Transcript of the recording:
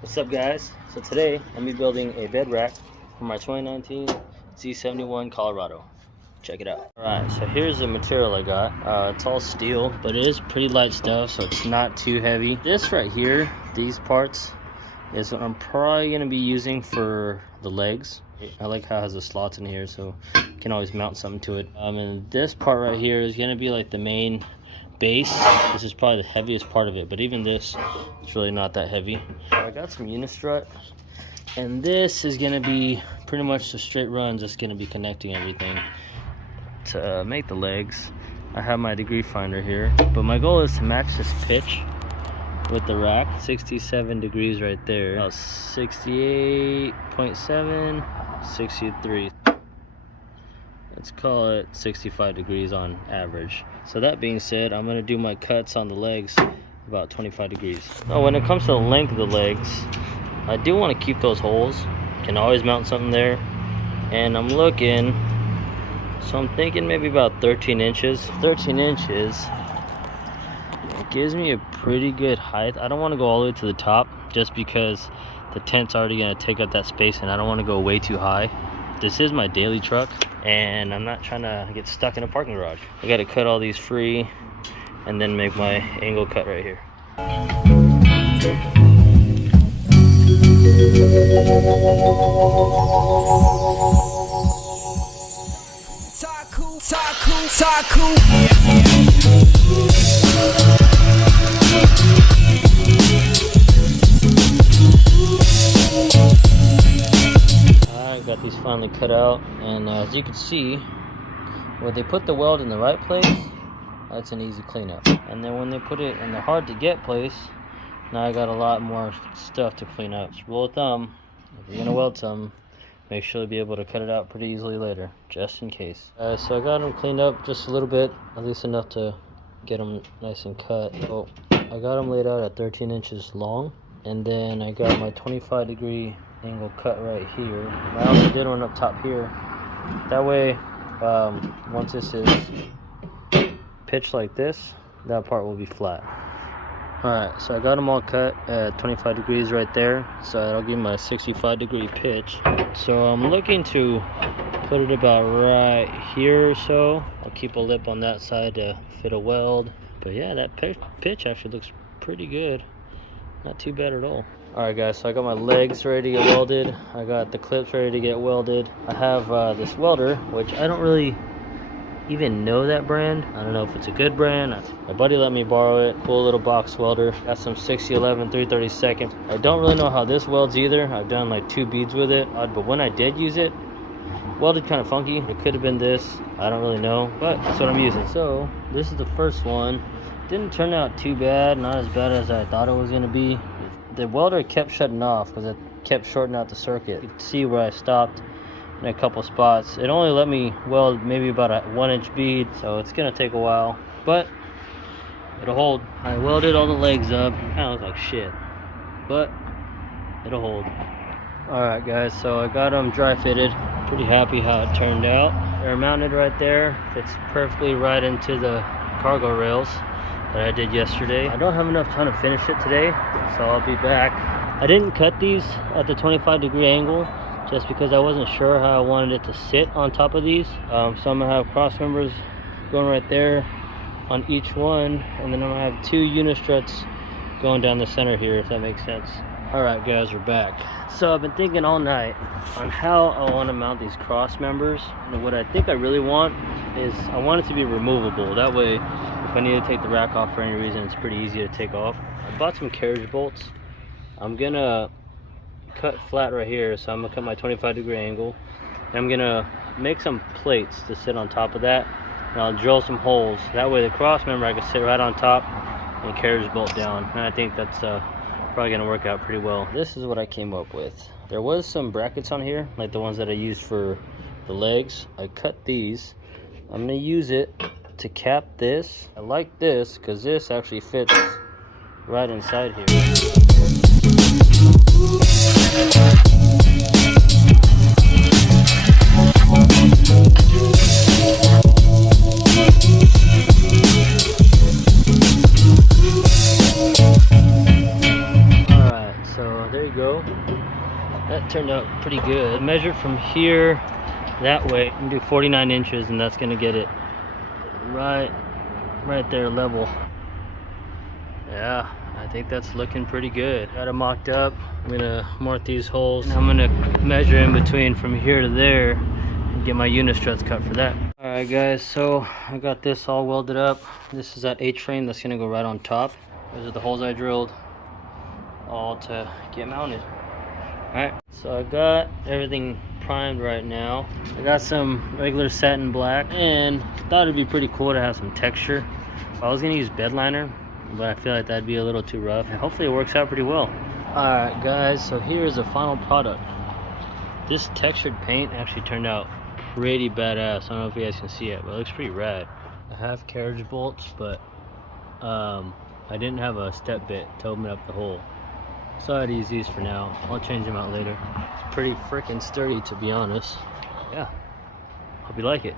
What's up, guys? So today I'm be building a bed rack for my 2019 Z71 Colorado. Check it out. Alright, so here's the material I got. It's all steel, but it is pretty light stuff, so it's not too heavy. This right here, these parts, is what I'm probably going to be using for the legs. I like how it has the slots in here, so you can always mount something to it. And this part right here is going to be like the main base. This is probably the heaviest part of it, but even this, it's really not that heavy. So I got some unistrut, and this is going to be pretty much the straight runs that's going to be connecting everything to make the legs. I have my degree finder here, but my goal is to match this pitch with the rack. 67 degrees right there, about 68.7, 63. Let's call it 65 degrees on average. So that being said, I'm going to do my cuts on the legs about 25 degrees. Now when it comes to the length of the legs, I do want to keep those holes. Can always mount something there. And I'm looking, so I'm thinking maybe about 13 inches. 13 inches, it gives me a pretty good height. I don't want to go all the way to the top just because the tent's already going to take up that space and I don't want to go way too high. This is my daily truck, and I'm not trying to get stuck in a parking garage. I got to cut all these free and then make my angle cut right here. Got these finally cut out, and as you can see, when they put the weld in the right place, that's an easy cleanup. And then when they put it in the hard to get place, now I got a lot more stuff to clean up. Just rule of thumb, if you're gonna weld something, make sure to be able to cut it out pretty easily later, just in case. So I got them cleaned up just a little bit, at least enough to get them nice and cut. So I got them laid out at 13 inches long, and then I got my 25 degree angle cut right here. I also did one up top here. That way, once this is pitched like this, that part will be flat. Alright, so I got them all cut at 25 degrees right there, so that'll give me a 65 degree pitch. So I'm looking to put it about right here or so. I'll keep a lip on that side to fit a weld. But yeah, that pitch actually looks pretty good. Not too bad at all. Alright guys, so I got my legs ready to get welded. I got the clips ready to get welded. I have this welder, which I don't really even know that brand. I don't know if it's a good brand. My buddy let me borrow it. Cool little box welder. Got some 6011 332. I don't really know how this welds either. I've done like 2 beads with it, but when I did use it, welded kind of funky. It could have been this. I don't really know, but that's what I'm using. So this is the first one. Didn't turn out too bad. Not as bad as I thought it was going to be. The welder kept shutting off because it kept shorting out the circuit. You can see where I stopped in a couple spots. It only let me weld maybe about a 1-inch bead, so it's gonna take a while, but it'll hold. I welded all the legs up. Kind of look like shit, but it'll hold. Alright guys, so I got them dry fitted. Pretty happy how it turned out. They're mounted right there. Fits perfectly right into the cargo rails that I did yesterday. I don't have enough time to finish it today, so I'll be back. I didn't cut these at the 25 degree angle just because I wasn't sure how I wanted it to sit on top of these. So I'm gonna have cross members going right there on each one, and then I'm gonna have 2 unistruts going down the center here, if that makes sense. Alright guys, we're back. So I've been thinking all night on how I want to mount these cross members. And what I think I really want is I want it to be removable. That way, if I need to take the rack off for any reason, it's pretty easy to take off. I bought some carriage bolts. I'm gonna cut flat right here, so I'm gonna cut my 25 degree angle. And I'm gonna make some plates to sit on top of that. And I'll drill some holes. That way the cross member I can sit right on top and carriage bolt down. And I think that's probably gonna work out pretty well. This is what I came up with. There was some brackets on here, like the ones that I used for the legs. I cut these. I'm gonna use it to cap this. I like this because this actually fits right inside here. you go. That turned out pretty good. I measured from here that way and do 49 inches, and that's gonna get it right there level. Yeah, I think that's looking pretty good. Got it mocked up. I'm gonna mark these holes, and I'm gonna measure in between from here to there and get my unit struts cut for that. All right guys, so I got this all welded up. This is that H-frame that's gonna go right on top. Those are the holes I drilled all to get mounted. All right, so I got everything primed right now. I got some regular satin black, and thought it'd be pretty cool to have some texture. I was gonna use bed liner, but I feel like that'd be a little too rough. And hopefully it works out pretty well. All right guys, so here's the final product. This textured paint actually turned out pretty badass. I don't know if you guys can see it, but it looks pretty rad. I have carriage bolts, but I didn't have a step bit to open up the hole, so I'd use these for now. I'll change them out later. It's pretty freaking sturdy, to be honest. Yeah, hope you like it.